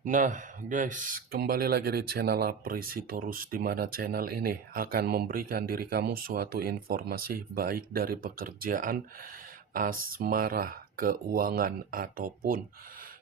Nah, guys, kembali lagi di channel Aprisi Torus, di mana channel ini akan memberikan diri kamu suatu informasi baik dari pekerjaan, asmara, keuangan, ataupun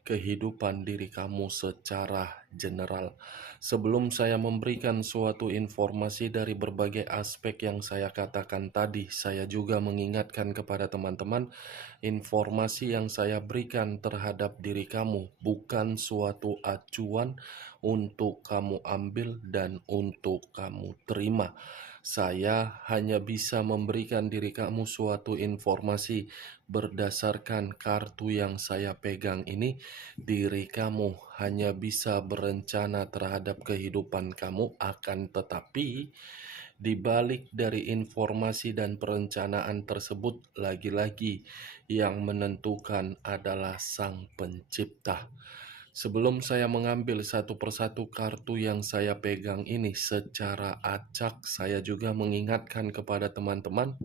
kehidupan diri kamu secara general. Sebelum saya memberikan suatu informasi dari berbagai aspek yang saya katakan tadi, saya juga mengingatkan kepada teman-teman, informasi yang saya berikan terhadap diri kamu bukan suatu acuan untuk kamu ambil dan untuk kamu terima. Saya hanya bisa memberikan diri kamu suatu informasi berdasarkan kartu yang saya pegang ini. Diri kamu hanya bisa berencana terhadap kehidupan kamu, akan tetapi di balik dari informasi dan perencanaan tersebut, lagi-lagi yang menentukan adalah Sang Pencipta. Sebelum saya mengambil satu persatu kartu yang saya pegang ini secara acak, saya juga mengingatkan kepada teman-teman,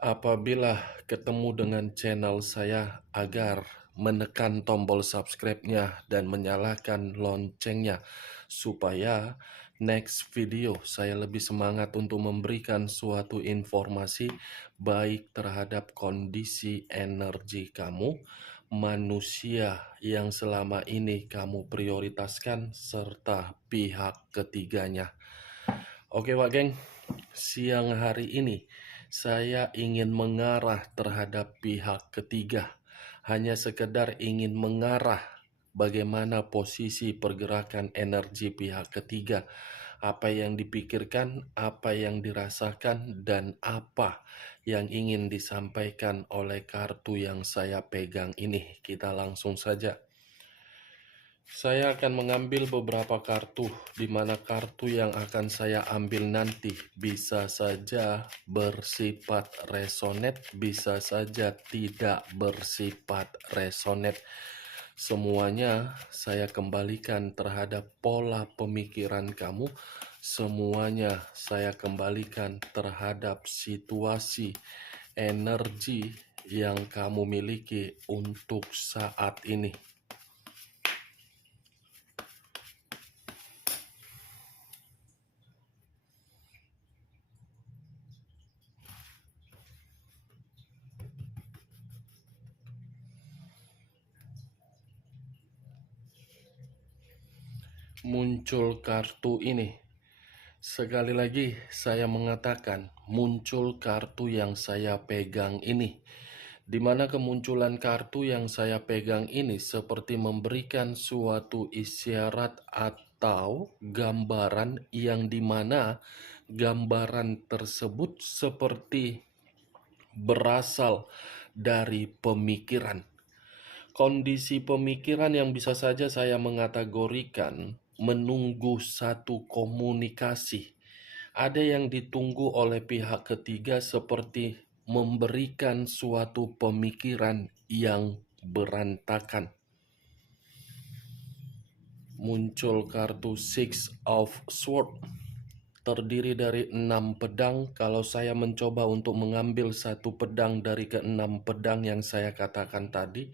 apabila ketemu dengan channel saya, agar menekan tombol subscribe-nya dan menyalakan loncengnya, supaya next video saya lebih semangat untuk memberikan suatu informasi baik terhadap kondisi energi kamu, manusia yang selama ini kamu prioritaskan, serta pihak ketiganya. Oke Pak Geng, siang hari ini saya ingin mengarah terhadap pihak ketiga. Hanya sekedar ingin mengarah bagaimana posisi pergerakan energi pihak ketiga. Apa yang dipikirkan, apa yang dirasakan, dan apa yang ingin disampaikan oleh kartu yang saya pegang ini. Kita langsung saja. Saya akan mengambil beberapa kartu, di mana kartu yang akan saya ambil nanti bisa saja bersifat resonet, bisa saja tidak bersifat resonet. Semuanya saya kembalikan terhadap pola pemikiran kamu. Semuanya saya kembalikan terhadap situasi energi yang kamu miliki untuk saat ini. Muncul kartu ini. Sekali lagi saya mengatakan, muncul kartu yang saya pegang ini. Di mana kemunculan kartu yang saya pegang ini seperti memberikan suatu isyarat atau gambaran, yang dimana gambaran tersebut seperti berasal dari pemikiran. Kondisi pemikiran yang bisa saja saya mengategorikan menunggu satu komunikasi. Ada yang ditunggu oleh pihak ketiga, seperti memberikan suatu pemikiran yang berantakan. Muncul kartu Six of Swords, terdiri dari 6 pedang. Kalau saya mencoba untuk mengambil satu pedang dari ke-6 pedang yang saya katakan tadi,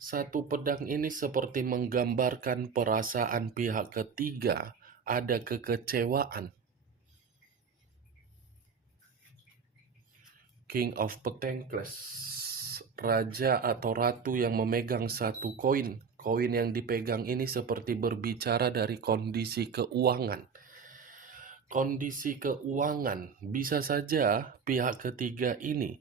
satu pedang ini seperti menggambarkan perasaan pihak ketiga, ada kekecewaan. King of Pentacles, raja atau ratu yang memegang satu koin. Koin yang dipegang ini seperti berbicara dari kondisi keuangan. Kondisi keuangan, bisa saja pihak ketiga ini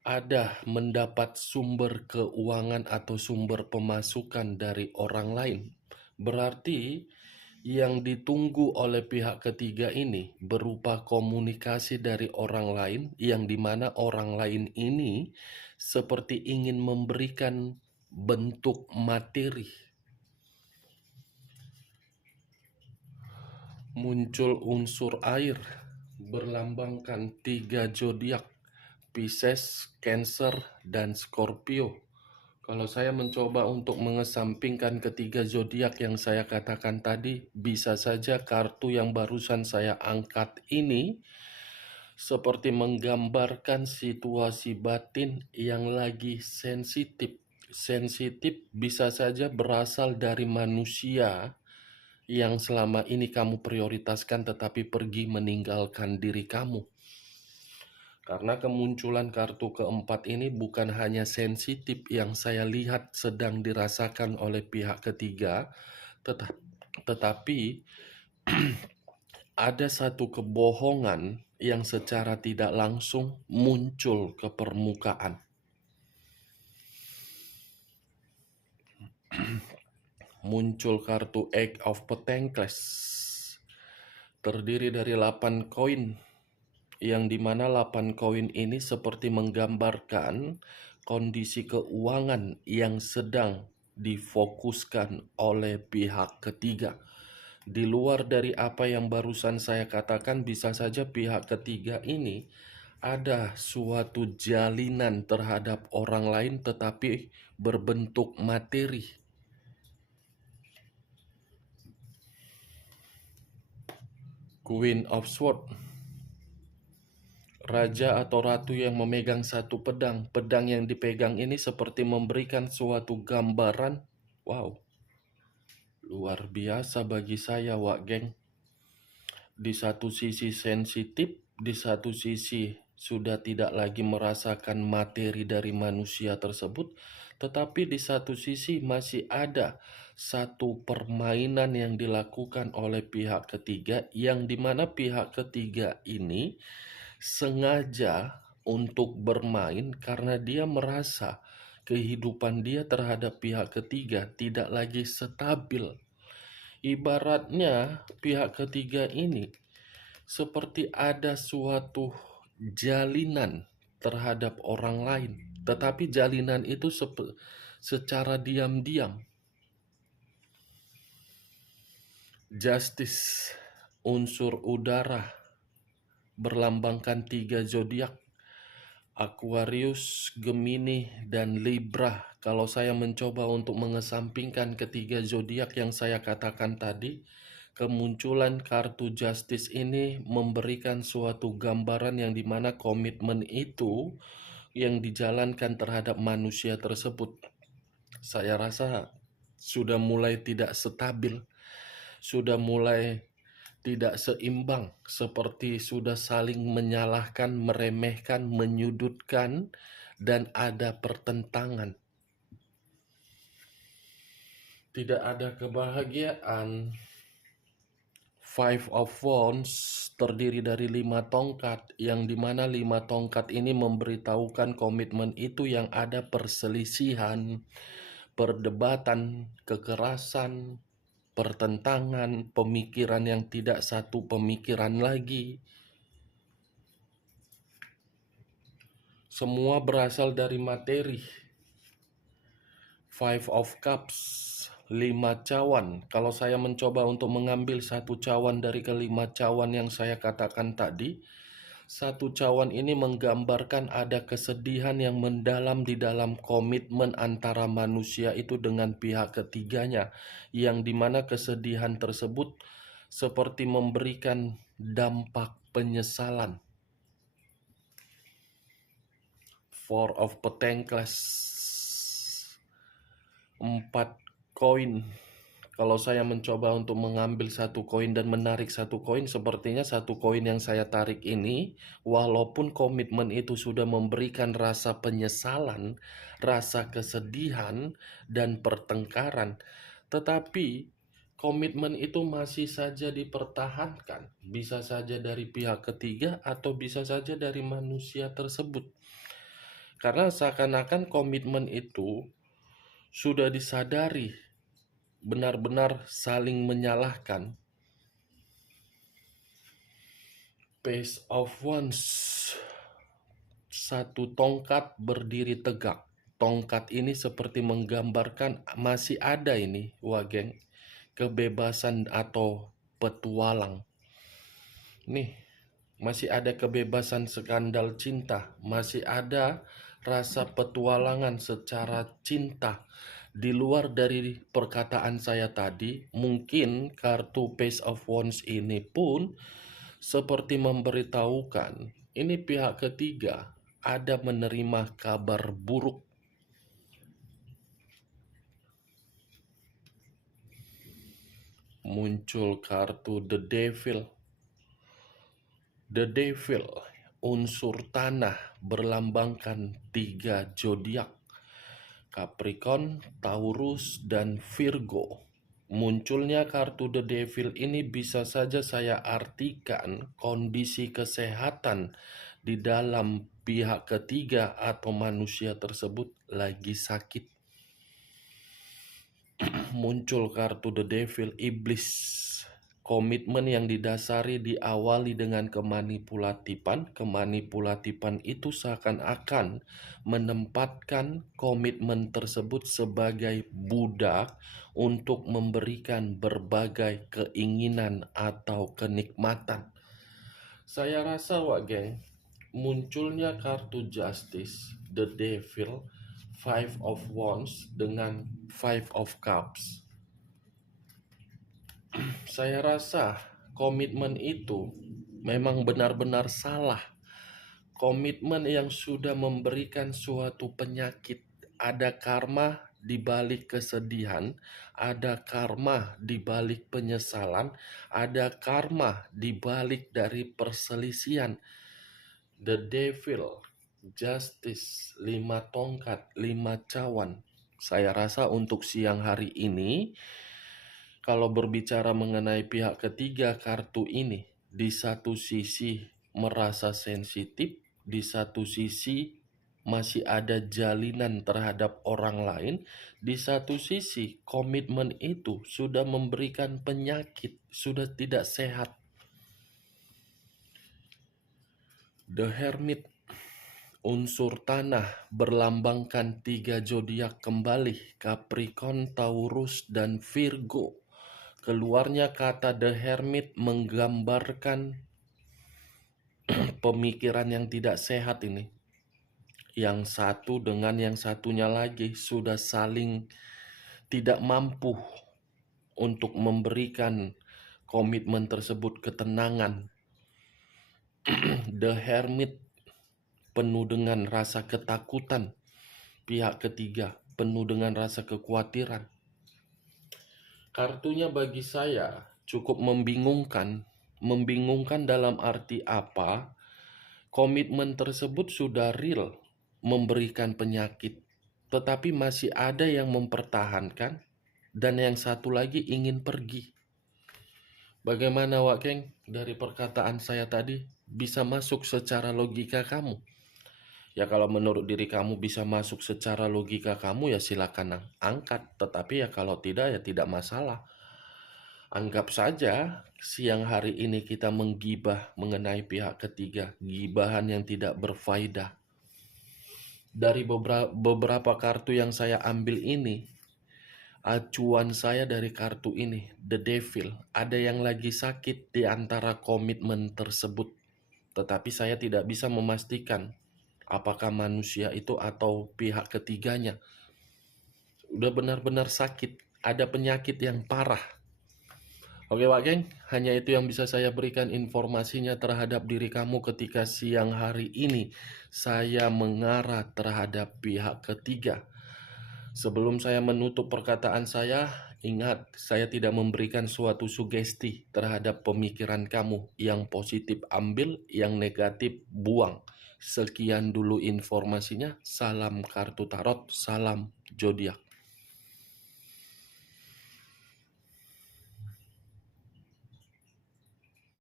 ada mendapat sumber keuangan atau sumber pemasukan dari orang lain. Berarti yang ditunggu oleh pihak ketiga ini berupa komunikasi dari orang lain, yang dimana orang lain ini seperti ingin memberikan bentuk materi. Muncul unsur air, berlambangkan 3 zodiak, Pisces, Cancer, dan Scorpio. Kalau saya mencoba untuk mengesampingkan ketiga zodiak yang saya katakan tadi, bisa saja kartu yang barusan saya angkat ini seperti menggambarkan situasi batin yang lagi sensitif, Sensitif bisa saja berasal dari manusia yang selama ini kamu prioritaskan tetapi pergi meninggalkan diri kamu. Karena kemunculan kartu keempat ini bukan hanya sensitif yang saya lihat sedang dirasakan oleh pihak ketiga, tetapi ada satu kebohongan yang secara tidak langsung muncul ke permukaan. Muncul kartu Eight of Pentacles, terdiri dari 8 koin, yang dimana 8 koin ini seperti menggambarkan kondisi keuangan yang sedang difokuskan oleh pihak ketiga. Di luar dari apa yang barusan saya katakan, bisa saja pihak ketiga ini ada suatu jalinan terhadap orang lain tetapi berbentuk materi. Queen of Swords, raja atau ratu yang memegang satu pedang. Pedang yang dipegang ini seperti memberikan suatu gambaran. Wow, luar biasa bagi saya, Wak Geng. Di satu sisi sensitif, di satu sisi sudah tidak lagi merasakan materi dari manusia tersebut, tetapi di satu sisi masih ada satu permainan yang dilakukan oleh pihak ketiga, yang dimana pihak ketiga ini sengaja untuk bermain karena dia merasa kehidupan dia terhadap pihak ketiga tidak lagi stabil. Ibaratnya pihak ketiga ini seperti ada suatu jalinan terhadap orang lain, tetapi jalinan itu secara diam-diam. Justice, unsur udara, berlambangkan 3 zodiak, Aquarius, Gemini, dan Libra. Kalau saya mencoba untuk mengesampingkan ketiga zodiak yang saya katakan tadi, kemunculan kartu Justice ini memberikan suatu gambaran yang dimana komitmen itu yang dijalankan terhadap manusia tersebut, saya rasa sudah mulai tidak stabil, sudah mulai tidak seimbang, seperti sudah saling menyalahkan, meremehkan, menyudutkan, dan ada pertentangan. Tidak ada kebahagiaan. Five of Wands terdiri dari 5 tongkat, yang dimana 5 tongkat ini memberitahukan komitmen itu yang ada perselisihan, perdebatan, kekerasan, pertentangan, pemikiran yang tidak satu pemikiran lagi. Semua berasal dari materi. Five of Cups, 5 cawan. Kalau saya mencoba untuk mengambil satu cawan dari kelima cawan yang saya katakan tadi, satu cawan ini menggambarkan ada kesedihan yang mendalam di dalam komitmen antara manusia itu dengan pihak ketiganya, yang dimana kesedihan tersebut seperti memberikan dampak penyesalan. Four of Pentacles, 4 koin. Kalau saya mencoba untuk mengambil satu koin dan menarik satu koin, sepertinya satu koin yang saya tarik ini, walaupun komitmen itu sudah memberikan rasa penyesalan, rasa kesedihan, dan pertengkaran, tetapi komitmen itu masih saja dipertahankan. Bisa saja dari pihak ketiga atau bisa saja dari manusia tersebut. Karena seakan-akan komitmen itu sudah disadari, benar-benar saling menyalahkan. Page of Wands, satu tongkat berdiri tegak. Tongkat ini seperti menggambarkan masih ada ini, Wageng, kebebasan atau petualang. Nih, masih ada kebebasan skandal cinta, masih ada rasa petualangan secara cinta. Di luar dari perkataan saya tadi, mungkin kartu Page of Wands ini pun seperti memberitahukan ini pihak ketiga ada menerima kabar buruk. muncul kartu The Devil. The Devil, unsur tanah, berlambangkan 3 zodiak, Capricorn, Taurus, dan Virgo. Munculnya kartu The Devil ini bisa saja saya artikan kondisi kesehatan di dalam pihak ketiga atau manusia tersebut lagi sakit. Muncul kartu The Devil, iblis. Komitmen yang didasari diawali dengan kemanipulatifan. Kemanipulatifan itu seakan-akan menempatkan komitmen tersebut sebagai budak untuk memberikan berbagai keinginan atau kenikmatan. Saya rasa, Wak Geng, munculnya kartu Justice, The Devil, Five of Wands dengan Five of Cups, saya rasa komitmen itu memang benar-benar salah. Komitmen yang sudah memberikan suatu penyakit. Ada karma di balik kesedihan, ada karma di balik penyesalan, ada karma di balik dari perselisihan. The Devil, Justice, 5 tongkat, 5 cawan. Saya rasa untuk siang hari ini, kalau berbicara mengenai pihak ketiga kartu ini, di satu sisi merasa sensitif, di satu sisi masih ada jalinan terhadap orang lain, di satu sisi komitmen itu sudah memberikan penyakit, sudah tidak sehat. The Hermit, unsur tanah, berlambangkan 3 zodiak kembali, Capricorn, Taurus, dan Virgo. Keluarnya kata The Hermit menggambarkan pemikiran yang tidak sehat ini. Yang satu dengan yang satunya lagi sudah saling tidak mampu untuk memberikan komitmen tersebut ketenangan. The Hermit penuh dengan rasa ketakutan. Pihak ketiga penuh dengan rasa kekhawatiran. Kartunya bagi saya cukup membingungkan. Membingungkan dalam arti apa? Komitmen tersebut sudah real memberikan penyakit, tetapi masih ada yang mempertahankan dan yang satu lagi ingin pergi. Bagaimana, Wak Geng? Dari perkataan saya tadi bisa masuk secara logika kamu? Ya kalau menurut diri kamu bisa masuk secara logika kamu, ya silakan angkat. Tetapi ya kalau tidak, ya tidak masalah. Anggap saja siang hari ini kita menggibah mengenai pihak ketiga, gibahan yang tidak berfaedah. Dari beberapa kartu yang saya ambil ini, acuan saya dari kartu ini, The Devil, ada yang lagi sakit di antara komitmen tersebut. Tetapi saya tidak bisa memastikan apakah manusia itu atau pihak ketiganya. Udah benar-benar sakit, ada penyakit yang parah. Oke Pak Geng, hanya itu yang bisa saya berikan informasinya terhadap diri kamu ketika siang hari ini saya mengarah terhadap pihak ketiga. Sebelum saya menutup perkataan saya, ingat saya tidak memberikan suatu sugesti terhadap pemikiran kamu. Yang positif ambil, yang negatif buang. Sekian dulu informasinya. Salam kartu tarot, salam zodiak.